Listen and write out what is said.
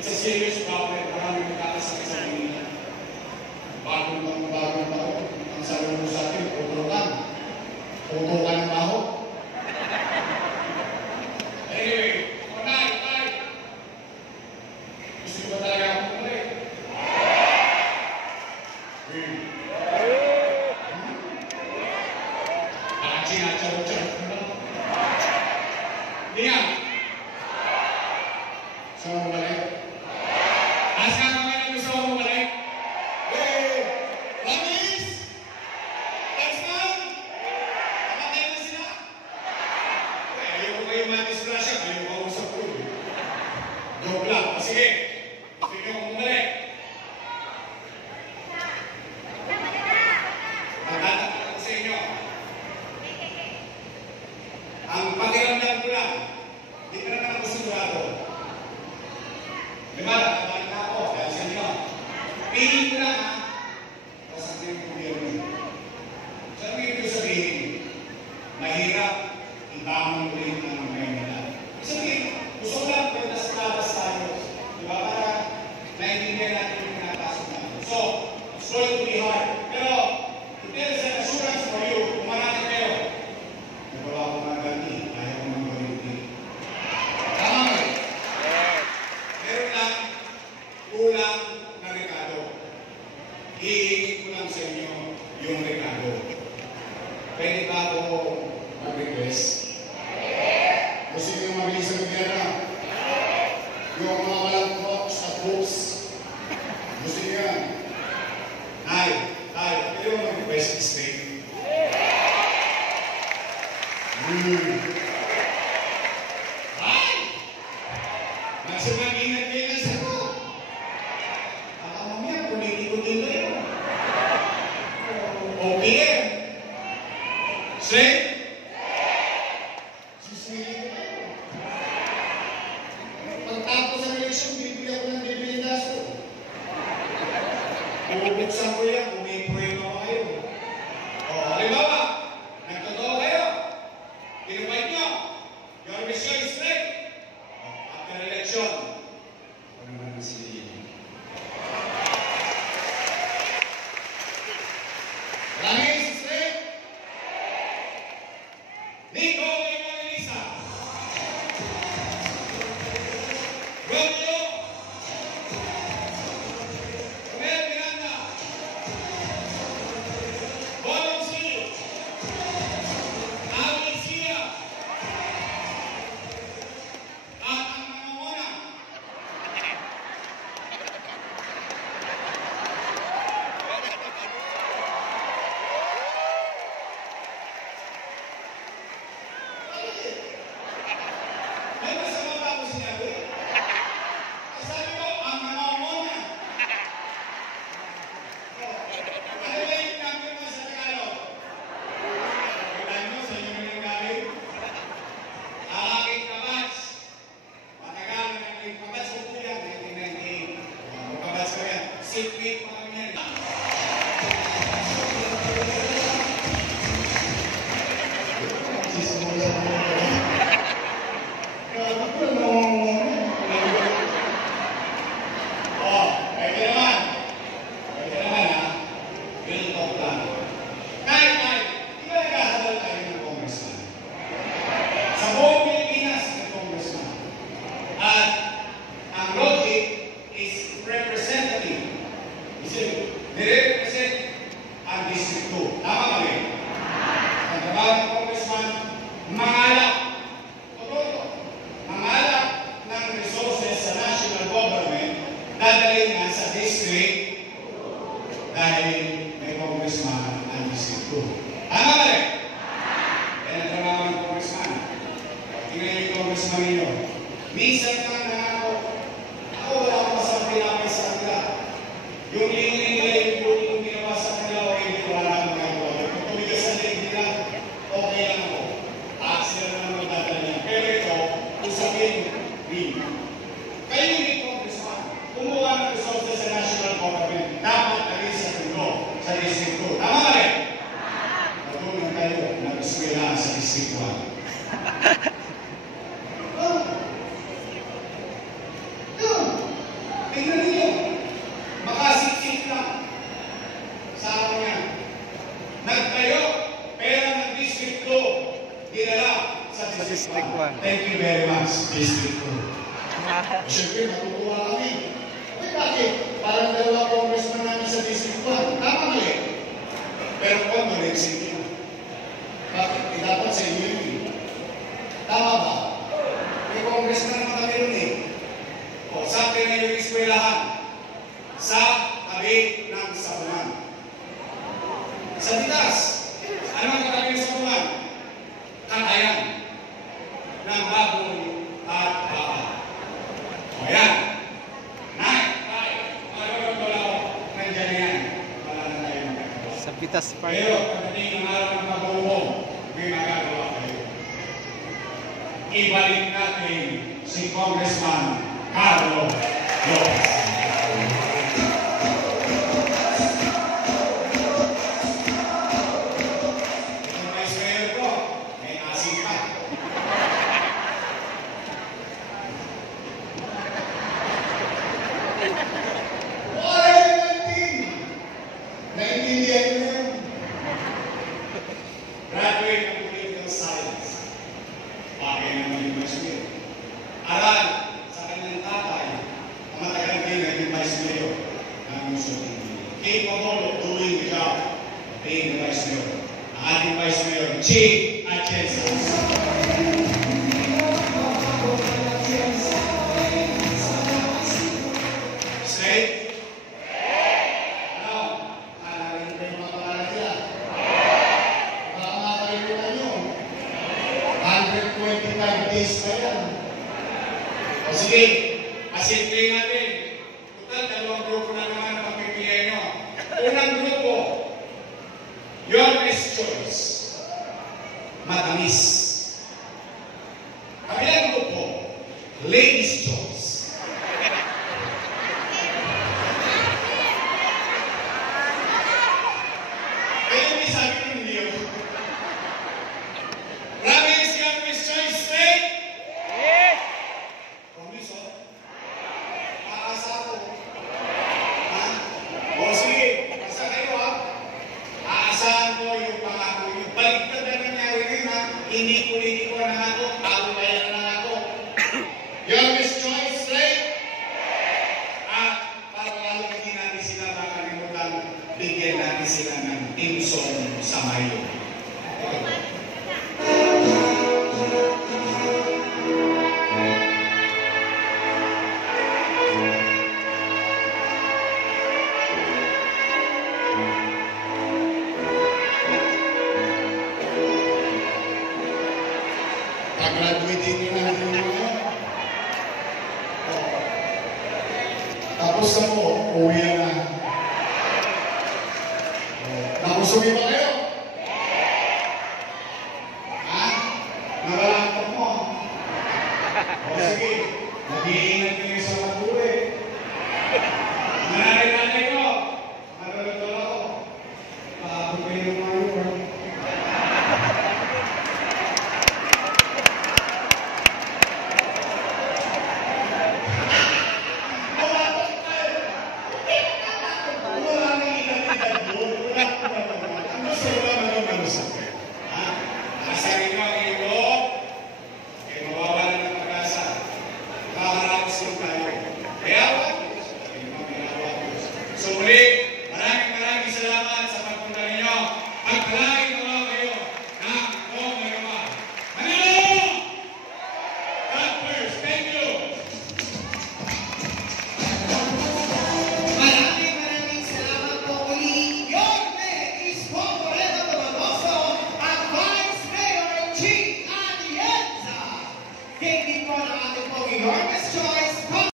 It's a serious problem. Maraming magkakasakit sa Pilipinas. Bagong taon. Ang sabi mo sa akin, tutukan. Tutukan ng baho. Anyway, Tay. Gusto ko ba talaga akong bumalik? Bakit sinacharo-charo ko lang? Hindi nga. Gusto mo bumalik? Asa ka naman ang gusto mo bumalik? Ramis! Tagsman! Nakatay na sila? Ayaw ko kayo matisgrasya, ayaw ko usap ko. Joke lang. Sige, gusto nyo kong bumalik. Magtatanong ko sa inyo. Ang pakiramdam ko lang, hindi ko na naman gusto sigurado. Diba, nakabalik na ako, dahil sa inyo. Piling ko lang, ha? Kasabihin ko yun. Sabihin ko sabihin, mahirap ibangon ulit ang mga nila. Sabihin, gusto ko lang pagtas-tatas tayo. Diba, para naiintindihan natin yung pinapasok natin. So, it's going to be hard. Pero, there is an assurance for you, kung marami kayo. Wala akong maganti, ayaw ko ng maganti. Tama ba? Meron lang, kulang na rekado. Hihingi ko lang sa inyo yung rekado. Pwede ba ako mag-request? Gusto nyo yung mabilis sa gobyerno? Yung mga walang books at books? Gusto nyo yan? Nay, pwede mo mag-request straight? Ay! Nasa mag-ingat-ingat ako. Baka mamaya, politiko din kayo. OPM. Straight? Sisili ko kayo. Pagtapos ng eleksyon, bibili ako ng bibilitas ko. Bubuksan ko yan, kung may proyekto ko kayo. O, halimbawa, nagtotoo kayo. Pinupahit nyo. Your mission is straight. After election, ako naman ang silihin. Langis, straight. Nico Evangelista. Romeo. Romel Miranda. Bonong Sil. Alicia. At ang mga muna. May masama ba ako sinabi? Sabi ko, ang mga muna. Ano ba yung number mo sa Tagalog? Wala nyo, sa inyo nang galing. Ang aking kabats. Matagal na aking kabats ko po yan, 1998. Ang kabats ko yan. Secret pa kami yan. Pwede naman, ha? Bill talk lang. Kahit, di ba naghahalal tayo ng congressman? Sa buong Pilipinas, ng congressman. At ang logic is representative. Kasi, nire-represent ang District 2. Tama kami? Ang trabaho ng congressman, mangalap. Totoo. Mangalap ng resources sa national government, dadalhin nga sa district dahil may congressman ang District 2. Tama ba rin? Yan ang trabaho ng congressman. Tingnan yung congressman ninyo. Minsan nga na ako wala akong masang pinapay sa kanila. Yung lingunin nila yung ginawa sa kanila o hindi ko wala akong magagawa. Kung tumigas sa leg nila, okay lang ako. At sila naman magdadala niya. Pero ito, kung sabihin, kayo yung congressman, kumuha ng resources sa national government. Thank you very much, District 2. Siyempre, matutuwa kami. Uy, bakit? Parang dalawa congressman namin sa District 1. Tama mali. Pero kung mali, sige. Bakit? Dapat sa inyo yun. Tama ba? May congressman naman kami rin eh. O, sa akin na yung eskwelahan. Sa tabi ng sabunan. Sa bitas. Ano ang katabi ng sabunan? Katayan ng baboy at baka. O yan. Nandiyan yan. Wala na tayo magkakawa. Sa Pitas Park. Pero pagdating ang araw ng pag-uubong, may magagawa kayo. Ibalik natin si Congressman Carlo Lopez. Graduate ng Political Science. Bakit naman yung Vice Mayor? Aral sa kanyang tatay, ang matagal din naging Vice Mayor ng Luzon. Capable of doing the job of being the Vice Mayor. Ang ating Vice Mayor, Chief Atienza. Straight? O sige, asimple natin. Total, dalawang grupo na naman ang pagpipilihan nyo. Unang grupo, your best choice. Matamis. Kabilang grupo, ladies' choice. Kaya may sabi ko hindi ako. Grabe yung your best choice, straight? O sige, basta kayo ha. Aasahan ko yung pangako. Yung baliktad na nangyari rin ha. Hindi politiko na ako, talubayan na ako. Your best choice, right? At para lalo hindi natin sila makalimutan, bigyan natin sila ng timson sa mayo. Pag-graduate din na natin yung mga. Tapos na po, uwi na. Nakusumi ba kayo?